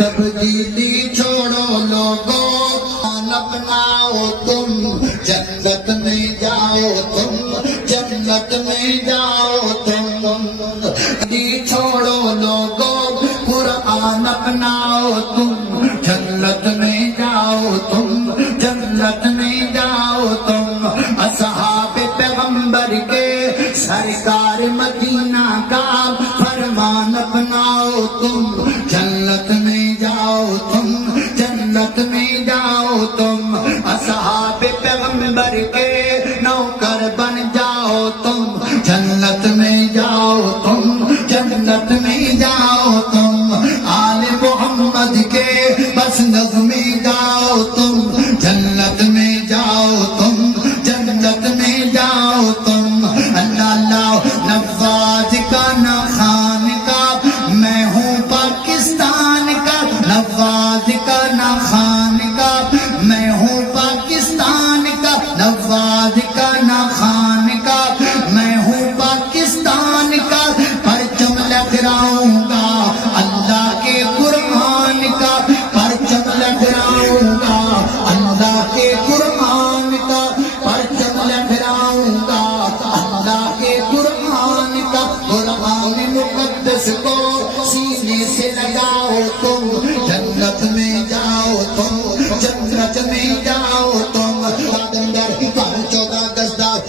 تبدیلی چھوڑو لوگو، اپناؤ تم جنت میں جاؤ، تم جنت میں جاؤ تم، چھوڑو لوگو قرآن اپناؤ تم جنت میں جاؤ، تم جنت میں جاؤ تم، اصحاب پیغمبر کے سرکار مدینہ کا فرمان اپناؤ تم جنت میں جاؤ، تم جنت میں جاؤ تم، اصحاب پیغمبر کے نوکر بن جاؤ تم جنت میں جاؤ، تم جنت میں جاؤ تم، آل محمد کے بس نظمیں جاؤ تم جنت میں جاؤ، تم جنت میں جاؤ تم، اللہ اللہ نواز کا نہ خان کا، میں ہوں پاکستان کا، نواز کا نہ خان کا، میں ہوں پاکستان کا، نواز کا نہ خان کا، میں ہوں پاکستان کا، پرچم لہراؤں گا اللہ کے قرآن کا، پرچم لہراؤں گا اللہ کے قرآن کا، پرچم لہراؤں گا اللہ کے قرآن کا، قرآن مقدس کو سینے سے لگاؤ تم جنت میں جاؤ، تم جنت میں جاؤ تم،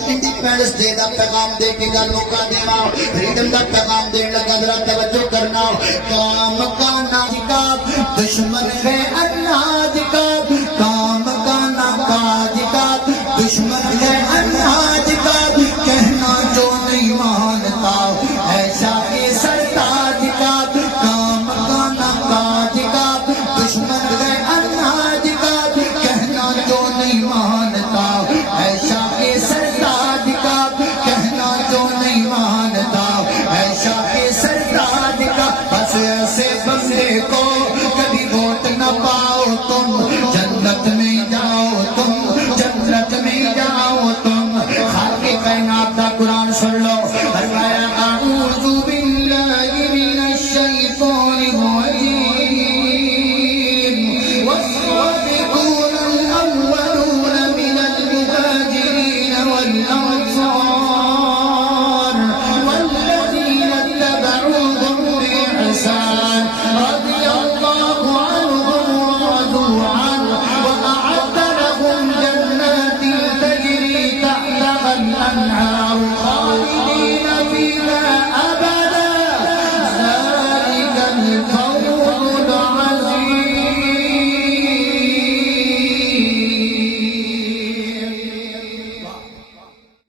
انڈیپینڈنس ڈے دا پیغام دے کے گل مکا دینا، فریڈم دا پیغام دینا، ذرا توجہ کرنا، کام کا ناجکاب دشمن ہے اناج کا، کام کا ناکاج کا دشمن ہے اناج کا، کہنا جو نہیں مانتا ایسا کے سرتاج کا، کام کا ناکاج کا دشمن ہے اناج کا، کہنا جو نہیں مانتا ایسا کے سرتاج کا، کہنا جو نہیں مانتا ایسا کے سرتاج کا، بس ایسے بندے کو